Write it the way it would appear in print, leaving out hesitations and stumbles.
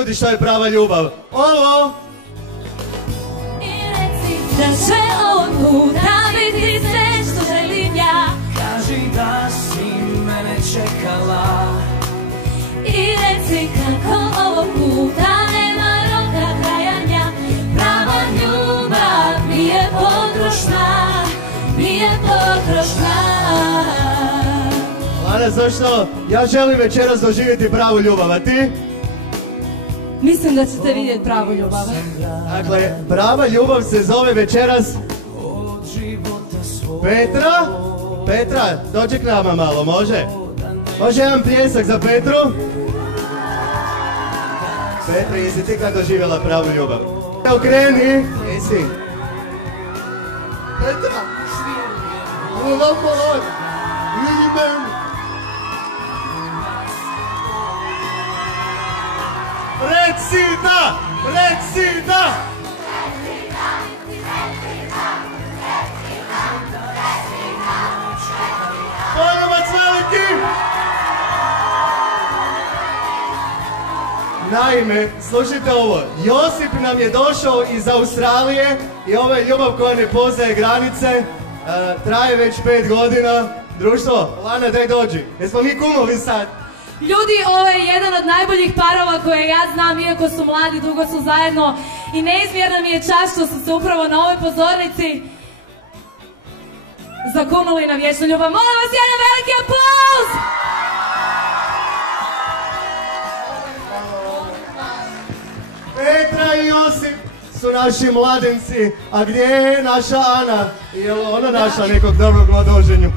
ljudi što je prava ljubav. Ovo! I reci da će ovog puta biti sve što želim ja. Kaži da si mene čekala. I reci kako ovog puta nema roka trajanja. Prava ljubav nije potrošna, nije potrošna. Lana, zašto? Ja želim večeras doživjeti pravu ljubav, a ti? Mislim da ćete vidjeti pravu ljubav. Dakle, prava ljubav se zove večeras Petra. Petra, dođi k nama malo, može? Može jedan pljesak za Petru? Petra, jesi ti kad doživjela pravu ljubav? Okreni! Jesi? Petra! Ovo ovako loj! Vidi meni! Reci da! Reci da! Poljubac veliki! Naime, slušajte ovo, Josip nam je došao iz Australije i ovo je ljubav koja ne poznaje granice, traje već 5 godina. Društvo, Lana, daj dođi, jesmo mi kumovi sad? Ljudi, ovo je jedan od najboljih parova koje ja znam, iako su mladi, dugo su zajedno i neizmjerna mi je čast što su se upravo na ovoj pozornici zakunuli na vječnu ljubav. Molim vas jedan veliki aplauz! Petra i Josip su naši mladenci, a gdje je naša Ana? Je li ona našla nekog dobrog mladoženju?